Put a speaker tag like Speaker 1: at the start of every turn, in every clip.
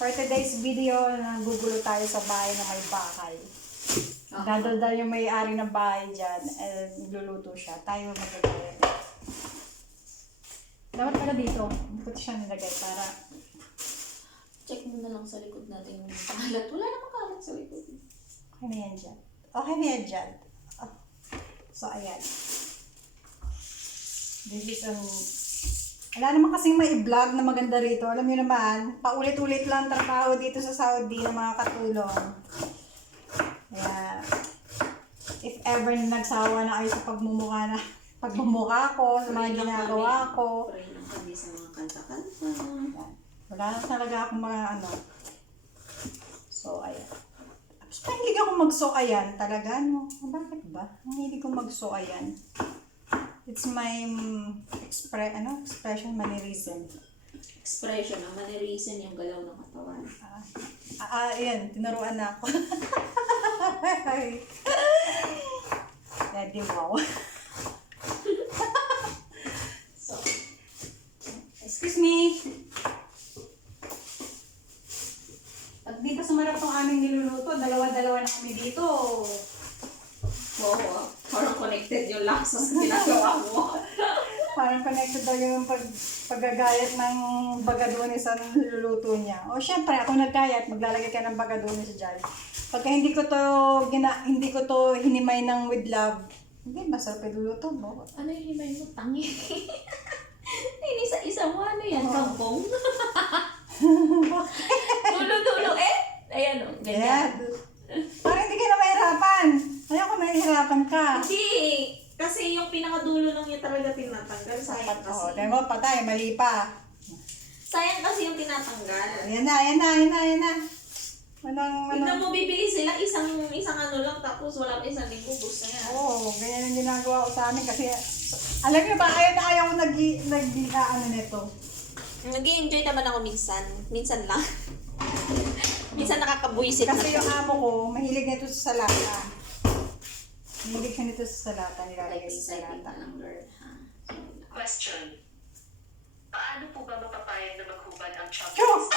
Speaker 1: For today's video, nagugulo tayo sa bahay na may bakal. Dadaldal yung may-ari ng bahay dyan, eh, luluto siya. Tayo magagaya. Dapat pala dito, dito siya nilagay para
Speaker 2: Check mo na lang sa likod natin yung kalat. Wala namang kalat sa likod.
Speaker 1: Okay na yan dyan. Okay na yan dyan. Ah. So, ayan. This is um, wala naman kasing may vlog na maganda rito. Alam niyo naman, paulit-ulit lang trabaho dito sa Saudi ng mga katulong. Kaya, if ever na nagsawa na kayo sa pagmumukha na, pagmumukha ko, sa mga ginagawa ko,
Speaker 2: Pray lang kami sa mga kanta-kanta.
Speaker 1: Wala na talaga akong mga ano. So, ayan. Tapos mahilig ako mag-so ayan talaga, no? Bakit ba? Mahilig ko mag-so ayan. It's my mm, expre ano, expression mannerism.
Speaker 2: Expression, ang mannerism yung galaw ng katawan.
Speaker 1: Ah, ah, ah, ayan, tinuruan na ako. Daddy, wow.
Speaker 2: So,
Speaker 1: Excuse me. Pag dito sumarap tong aming niluluto, dalawa-dalawa na kami dito.
Speaker 2: wow, ah, parang connected yung laksa sa ginagawa mo.
Speaker 1: Parang connected daw yung pag, paggagayat ng bagadones sa niluluto niya. O syempre, ako nagkayat, maglalagay ka ng bagadones dyan. Pagka hindi ko to, gina, hindi ko to hinimay ng with love, hindi, masarap iluluto mo.
Speaker 2: ano yung himay mo? Tangi. Hindi sa isa mo, ano yan? Kampong? Dulo-dulo eh. Ayan o,
Speaker 1: Ayan.
Speaker 2: ganyan.
Speaker 1: Parang hindi ka na mahirapan. Ayoko nahihirapan ka.
Speaker 2: Hindi. Kasi yung pinakadulo lang yung talaga tinatanggal. Sayang kasi.
Speaker 1: Oo, dahil mo, patay, mali pa.
Speaker 2: Sayang kasi yung tinatanggal.
Speaker 1: Ayan na, ayan na, ayan na, ayan na. Anong,
Speaker 2: Tignan
Speaker 1: ano?
Speaker 2: mo, bibili sila isang isang ano lang tapos wala pa isang linggo, bus na yan.
Speaker 1: Oo, ganyan ang ginagawa ko sa amin kasi, alam niyo ba, ayaw na ayaw ko nag, nag, ah, ano
Speaker 2: nag enjoy naman ako minsan. Minsan lang. minsan nakakabuisit
Speaker 1: Kasi
Speaker 2: na.
Speaker 1: yung amo ko, mahilig nito sa salata. Mahilig siya nito sa salata, nilalagay sa salata.
Speaker 3: Question. Paano po ba mapapayag na maghubad ang
Speaker 1: Chok!
Speaker 3: chocolates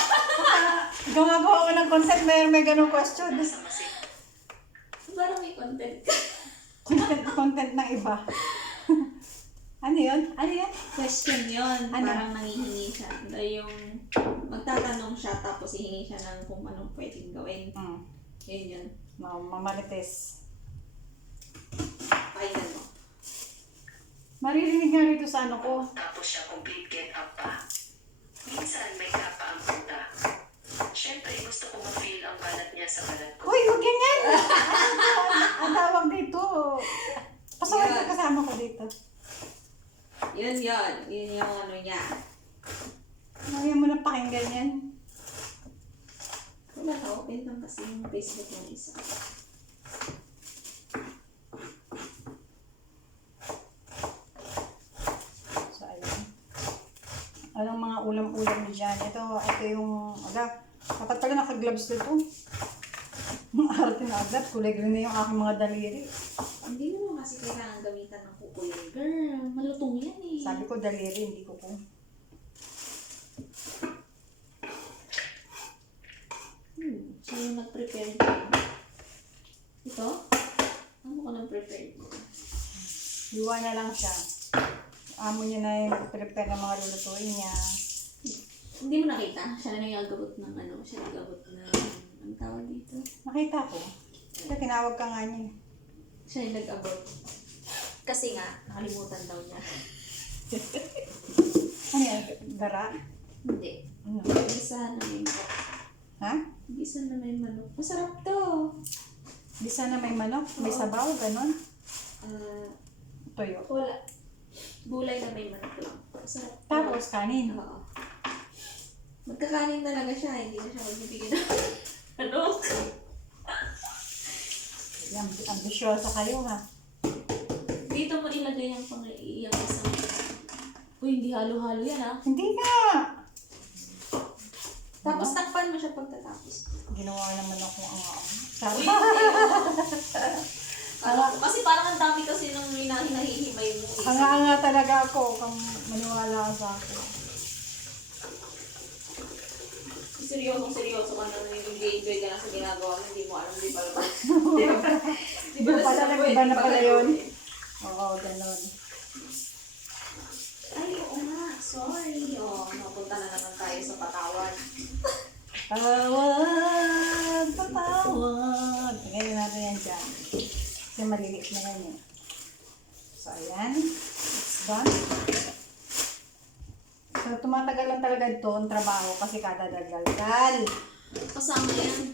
Speaker 1: Gumagawa ko ng concept, may, may ganong question.
Speaker 3: nasa?
Speaker 2: Parang may content.
Speaker 1: Content, content ng iba. ano yun? Ano yun?
Speaker 2: Question yon
Speaker 1: Ano?
Speaker 2: Parang nangihingi siya. Dahil yung magtatanong siya tapos hihingi siya ng kung anong pwedeng gawin.
Speaker 1: Hmm.
Speaker 2: Yun yun.
Speaker 1: No, mamarites.
Speaker 2: Pakinggan mo.
Speaker 1: Maririnig nga rito sa ano ko.
Speaker 3: Tapos siya complete get up pa. Minsan may kapa ang punta. Siyempre gusto ko ma-feel ang balat niya sa balat ko.
Speaker 1: Hoy, huwag ganyan! Ang tawag dito. Pasaway ka kasama ko dito.
Speaker 2: Yun yun. Yun yung ano niya.
Speaker 1: Ayaw mo na pakinggan yan.
Speaker 2: Wala na, open lang kasi yung Facebook ng isa.
Speaker 1: So, ayun. Anong mga ulam-ulam niyo dyan? Ito, ito yung, aga, dapat pala naka-gloves dito. Ang arte na agad, kulay green na yung aking mga daliri.
Speaker 2: Hindi mo naman kasi kailangan gamitan ng kuko yun. Girl, malutong yan eh.
Speaker 1: Sabi ko daliri, hindi ko po.
Speaker 2: Hmm, siya yung nag-prepare din. Ito? Ano ko nang prepare ko?
Speaker 1: Iwa na lang siya. Amo niya na yung prepare ng mga lulutuin niya.
Speaker 2: Hindi mo nakita? Siya na yung nagabot ng ano, siya nagabot ng, ang tawag dito?
Speaker 1: Nakita ko. Kasi tinawag ka nga niya.
Speaker 2: Siya yung nag-abot. Kasi nga, nakalimutan daw niya.
Speaker 1: Ano yan? Gara?
Speaker 2: Hindi.
Speaker 1: Ano?
Speaker 2: Isa na may manok.
Speaker 1: Ha?
Speaker 2: Isa na may manok. Masarap to!
Speaker 1: Bisa na may manok, may
Speaker 2: Oo.
Speaker 1: sabaw, ganon.
Speaker 2: Ah,
Speaker 1: Tuyo.
Speaker 2: wala. Gulay na may manok lang. Masarap. to.
Speaker 1: Tapos kanin.
Speaker 2: Oo. Magkakanin talaga siya, hindi na siya magbibigay ng ano?
Speaker 1: Yan, ambisyosa kayo ha.
Speaker 2: Dito mo ilagay yung pang iyang isang... Uy, hindi halo-halo yan ah.
Speaker 1: Hindi nga.
Speaker 2: Tapos takpan mo siya pagtatapos.
Speaker 1: Ginawa naman ako ang ang. Sabi
Speaker 2: Uy, Kala kasi parang ang dami kasi nung hinahihimay mo. eh.
Speaker 1: Hanga-hanga talaga ako kung maniwala ka sa akin.
Speaker 2: Kasi seryosong seryoso ka na nag-enjoy ka na sa ginagawa mo, hindi mo alam, di pala ba? Di ba? Di
Speaker 1: Iba pala,
Speaker 2: buhay,
Speaker 1: iba na pala yun. Oo, ganun.
Speaker 2: Ay, oo nga, sorry. Oh, napunta na naman tayo sa patawad.
Speaker 1: Tawag, patawag. Ngayon natin yan dyan. Kasi maliliit na yan eh. So, ayan. It's done. So, tumatagal lang talaga ito ang trabaho kasi kada dagal-dal.
Speaker 2: Kasama yan.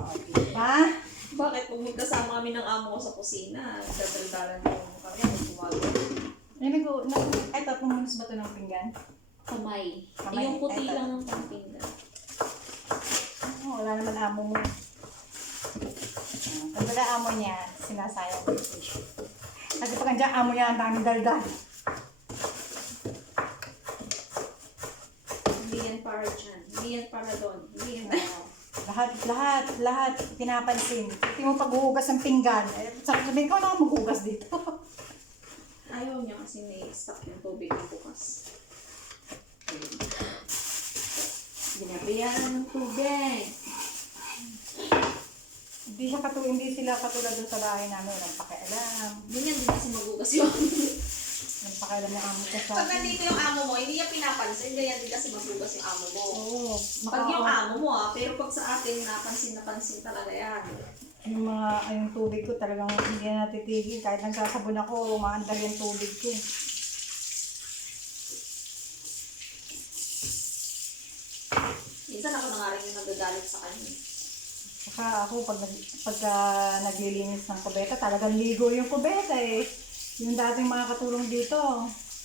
Speaker 1: O, diba?
Speaker 2: Bakit pag magkasama kami ng amo ko sa kusina, dadaldalan mo kami, gumagawa.
Speaker 1: Niligo, nag, eto, pumunas ba ito ng pinggan?
Speaker 2: Kamay.
Speaker 1: Kamay,
Speaker 2: Yung puti
Speaker 1: eto.
Speaker 2: lang ng pangpinggan.
Speaker 1: Oh, wala naman amo mo. Pag wala amo niya, sinasayang mo yung tissue. Kasi pag andyan amo niya, ang daming daldal.
Speaker 2: Hindi yan para dyan. Hindi yan para doon. Hindi yan
Speaker 1: lahat, lahat, lahat pinapansin. Hindi mo paghuhugas ng pinggan. Eh, sabi sabihin ko na maghugas dito.
Speaker 2: Ayaw niya kasi may stock yung tubig na bukas. Binabayaran ng tubig.
Speaker 1: Hindi siya katu hindi sila katulad dun sa bahay namin. Walang pakialam.
Speaker 2: Ganyan din kasi magugas yung
Speaker 1: Pakialam yung amo ko sa
Speaker 2: Pag nandito yung amo mo, hindi niya pinapansin. Ganyan din kasi magugas yung amo mo.
Speaker 1: Oo.
Speaker 2: Pag yung amo mo ah, pero pag sa akin, napansin na pansin talaga yan.
Speaker 1: yung mga, ay, yung tubig ko talagang hindi na natitigil. Kahit nagsasabon ako, umaandar yung tubig ko.
Speaker 2: Minsan ako na nga rin yung nagagalit sa kanya.
Speaker 1: Saka ako, pag, pagka naglilinis ng kubeta, talagang ligo yung kubeta eh. Yung dating mga katulong dito,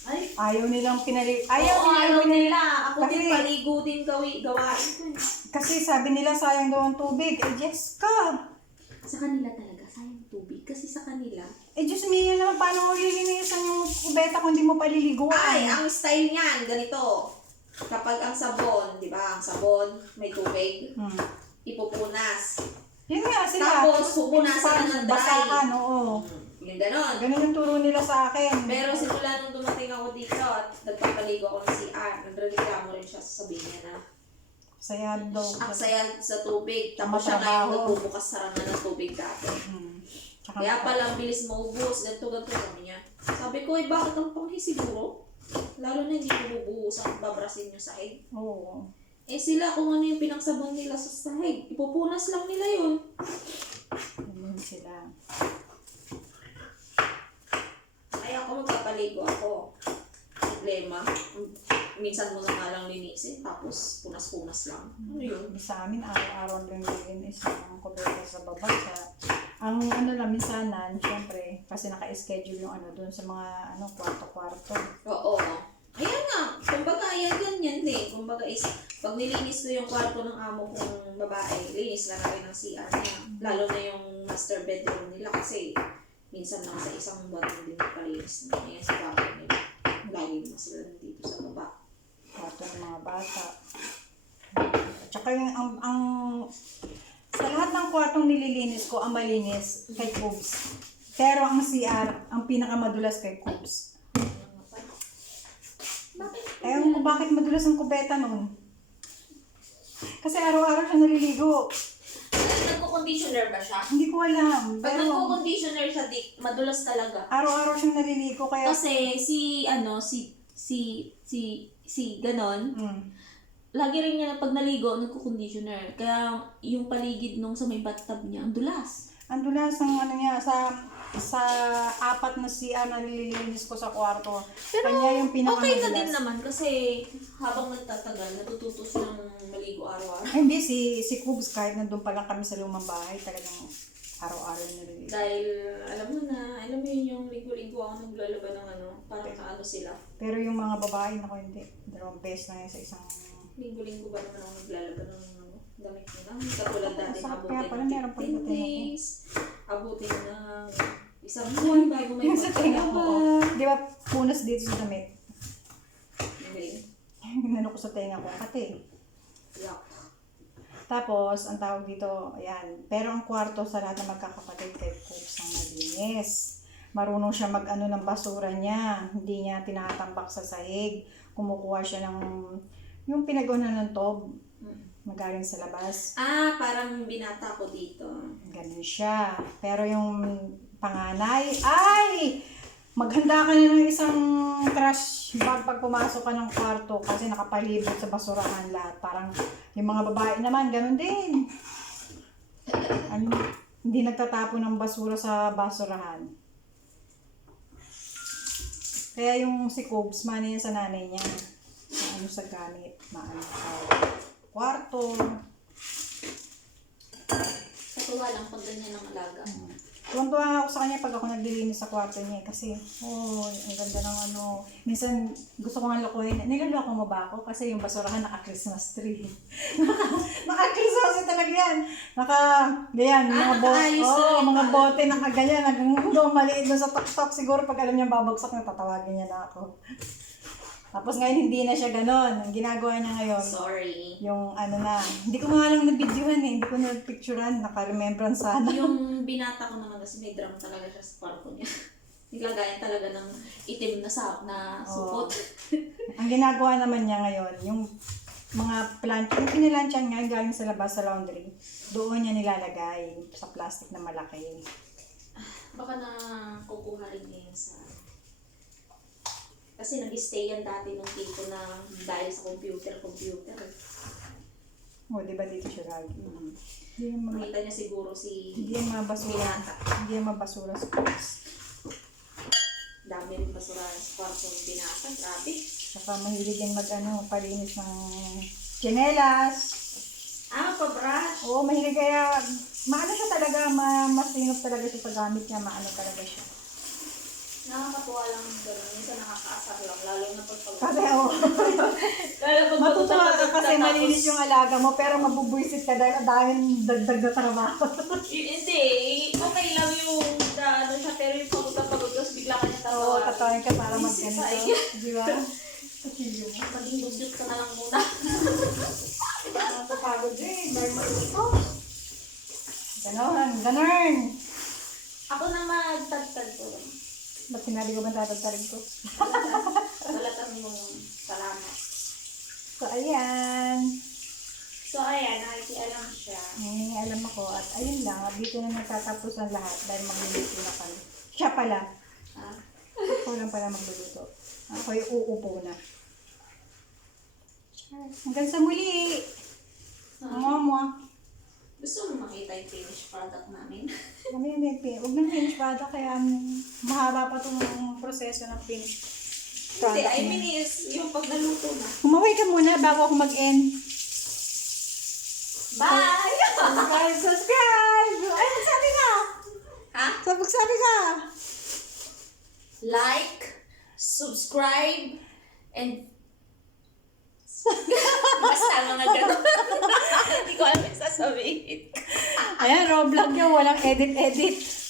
Speaker 2: Ay,
Speaker 1: ayaw nilang pinali...
Speaker 2: ayaw, Oo,
Speaker 1: nila
Speaker 2: ayaw
Speaker 1: pinali...
Speaker 2: nila. Ako din
Speaker 1: Kasi-
Speaker 2: paligo din gawi, gawain ko. eh.
Speaker 1: Kasi sabi nila sayang daw ang tubig. Eh, Diyos ka!
Speaker 2: Sa kanila talaga, sayang tubig. Kasi sa kanila,
Speaker 1: Eh, Diyos mio naman, paano mo lilinisan yung kubeta kung hindi mo paliliguan?
Speaker 2: Ay, ang style niyan, ganito. Kapag ang sabon, di ba, ang sabon, may tubig,
Speaker 1: Hmm.
Speaker 2: ipupunas.
Speaker 1: Yun nga sila.
Speaker 2: Tapos, pupunasan na ng dry.
Speaker 1: Basahan, oo.
Speaker 2: Yung ganon.
Speaker 1: Ganun yung turo nila sa akin.
Speaker 2: Pero simula nung dumating ako dito at nagpapaligo ako ng CR, nagreklamo rin siya sa sabi niya na
Speaker 1: Saya daw.
Speaker 2: ang saya sa tubig. Tapos siya
Speaker 1: Matrabaho.
Speaker 2: ngayon nagbubukas sarana ng tubig dati.
Speaker 1: Hmm. Tsaka,
Speaker 2: Kaya pala ang bilis maubos, ganito ganito sabi niya. Sabi ko, eh bakit ang panghi siguro? Lalo na hindi ko bubuhos ang babrasin yung sahig.
Speaker 1: Oo.
Speaker 2: Eh sila kung ano yung pinagsabon nila sa sahig, ipupunas lang nila yun.
Speaker 1: Ganun sila.
Speaker 2: Ako magpapaligo ako. Problema. Minsan mo na nga lang linisin, tapos punas-punas lang. Ano yun?
Speaker 1: Sa amin, araw-araw lang nilinis ang kubeta sa baba. Sa, ang ano lang, minsanan, syempre, kasi naka-schedule yung ano doon sa mga ano kwarto-kwarto.
Speaker 2: Oo. Ayan nga. Kumbaga, ayan ganyan din. Kumbaga is, pag nilinis ko yung kwarto ng amo kong babae, linis lang namin ng CR niya. Lalo na yung master bedroom nila kasi minsan lang sa isang buwan din palinis na ayan sa bahay nila. Lagi naman sila nandito sa baba.
Speaker 1: Kwarto ng mga bata. At yung, ang, ang, sa lahat ng kwartong nililinis ko, ang malinis kay Cubes. Pero ang CR, ang pinakamadulas kay.
Speaker 2: Bakit?
Speaker 1: Ewan ko bakit madulas ang kubeta nun. Kasi araw-araw siya naliligo.
Speaker 2: Nagko-conditioner ba siya?
Speaker 1: Hindi ko alam.
Speaker 2: Pag
Speaker 1: Pero
Speaker 2: nagko-conditioner siya, di, madulas talaga.
Speaker 1: araw-araw siyang naliligo kaya...
Speaker 2: Kasi si, ano, si, si, si, si, ganon,
Speaker 1: Mm.
Speaker 2: lagi rin niya pag naligo, nagko-conditioner. Kaya yung paligid nung sa may bathtub niya, ang dulas.
Speaker 1: Ang dulas ng ano niya, sa sa apat na CR na nililinis ko sa kwarto.
Speaker 2: Pero
Speaker 1: Kanya yung
Speaker 2: Okay na din naman kasi habang nagtatagal, natututo silang maligo araw-araw.
Speaker 1: Ay, hindi, si, si Cubes, kahit nandun pa lang kami sa lumang bahay, talagang araw-araw yung naliligo.
Speaker 2: Dahil alam mo na, alam mo yun yung ligo-ligo ako naglalaba ng ano, parang kaano sila.
Speaker 1: Pero yung mga babae, nako hindi. Dalawang beses lang yun sa isang...
Speaker 2: Linggo-linggo ba naman ako naglalaba ng ano, damit nila. Katulad dati na
Speaker 1: Masarap kaya
Speaker 2: abutin
Speaker 1: pala,
Speaker 2: ng
Speaker 1: meron pa
Speaker 2: 15
Speaker 1: ako.
Speaker 2: days, abutin ng isang buwan bago may
Speaker 1: Yung sa ko.
Speaker 2: paglalaba.
Speaker 1: Di ba, punas dito sa damit.
Speaker 2: Hindi.
Speaker 1: Ginano ko sa tenga ko, kate.
Speaker 2: Yuck.
Speaker 1: Tapos, ang tawag dito, ayan. Pero ang kwarto sa lahat ng magkakapatid kay Coops ang malinis. Marunong siya mag-ano ng basura niya. Hindi niya tinatambak sa sahig. Kumukuha siya ng Yung pinag-una ng tob,
Speaker 2: Mm.
Speaker 1: magaling sa labas.
Speaker 2: Ah, parang binata ko dito.
Speaker 1: Ganun siya. Pero yung panganay, ay! Maghanda ka na ng isang trash bag pag pumasok ka ng kwarto kasi nakapalibot sa basurahan lahat. Parang yung mga babae naman, ganun din. Ano, hindi nagtatapon ng basura sa basurahan. Kaya yung si Cobes, mani sa nanay niya. Maano sa gamit, maano sa kwarto.
Speaker 2: Katuwa lang pag ganyan ang alaga.
Speaker 1: Tuwang-tuwa ako sa kanya pag ako naglilinis sa kwarto niya eh, kasi, oh, ang ganda ng ano. Minsan, gusto ko nga lokohin. Niloloko mo ba ako? Kasi yung basurahan naka-Christmas tree. naka-Christmas tree talaga yan. Naka, ganyan,
Speaker 2: Ah,
Speaker 1: mga bote.
Speaker 2: nakaayos
Speaker 1: Oh,
Speaker 2: na
Speaker 1: mga bote nakaganyan. Hanggang doon maliit doon sa tok-tok. Siguro pag alam niya babagsak na tatawagin niya na ako. Tapos ngayon hindi na siya ganon. Ang ginagawa niya ngayon,
Speaker 2: Sorry.
Speaker 1: yung ano na, hindi ko nga lang na-videohan eh, hindi ko na-picturean, naka-remembrance sana.
Speaker 2: Yung binata ko naman kasi may drum talaga siya sa kwarto niya. Niglagayan talaga ng itim na sa na supot.
Speaker 1: Ang ginagawa naman niya ngayon, yung mga plant, yung pinilansyan nga galing sa labas sa laundry, doon niya nilalagay sa plastic na malaki.
Speaker 2: Baka na kukuha rin niya sa... Kasi nag-stay yan dati nung tito na dahil sa computer, computer.
Speaker 1: O, di ba dito siya lagi? Hindi yung mga,
Speaker 2: Makita niya siguro si
Speaker 1: hindi yung mga basura,
Speaker 2: binata.
Speaker 1: hindi yung mga basura sa box.
Speaker 2: Dami rin basura sa kwarto ng binata. Grabe.
Speaker 1: Saka mahilig yan mag ano, palinis ng chinelas.
Speaker 2: Ah, pa-brush.
Speaker 1: Oo, mahilig kaya, maano siya talaga, ma, masinop talaga siya sa gamit niya, maano talaga siya.
Speaker 2: Nakakatuwa lang gano'n. Minsan nakakaasar lang. Lalo na pag pag...
Speaker 1: Kasi oo,
Speaker 2: Lalo pag
Speaker 1: Matutuwa ka kasi malinis yung alaga mo pero mabubwisit ka dahil daming dagdag na trabaho.
Speaker 2: Hindi, okay lang yung ano siya, pero yung pagod na pagod, tapos bigla ka niya
Speaker 1: Oo,
Speaker 2: tatawa.
Speaker 1: tatawin ka para mag-ganito.
Speaker 2: iyo.
Speaker 1: Di ba? Kachilyo mo.
Speaker 2: Maging dusyot ka na lang muna.
Speaker 1: Nakakapagod din. Dahil matuto. Ganon, ganon.
Speaker 2: Ako na magtagtag ko lang.
Speaker 1: Ba't sinabi ko ba tatagtarin ko?
Speaker 2: Balatan mo salamat.
Speaker 1: So, ayan.
Speaker 2: So, ayan, nakikialam siya.
Speaker 1: May alam ako at ayun lang. Dito na nagtatapos ang lahat dahil magluluto na kami. Siya pala.
Speaker 2: Ah,
Speaker 1: Ako lang pala magluluto. Ako yung uupo na. Hanggang sa muli. Mama.
Speaker 2: Gusto mo makita yung finished product namin?
Speaker 1: Ano yun eh, pin- huwag nang finish product kaya um, mahaba pa itong proseso ng finish
Speaker 2: Hindi,
Speaker 1: product.
Speaker 2: I
Speaker 1: niya.
Speaker 2: mean is, yung pag naluto na.
Speaker 1: Humaway ka muna bago ako mag-end.
Speaker 2: Bye!
Speaker 1: Subscribe, subscribe! Ay, magsabi ka!
Speaker 2: ha?
Speaker 1: So, magsabi ka!
Speaker 2: Like, subscribe, and basta mga ganun. Hindi ko alam yung sasabihin.
Speaker 1: Ayan, raw vlog yun, walang edit-edit.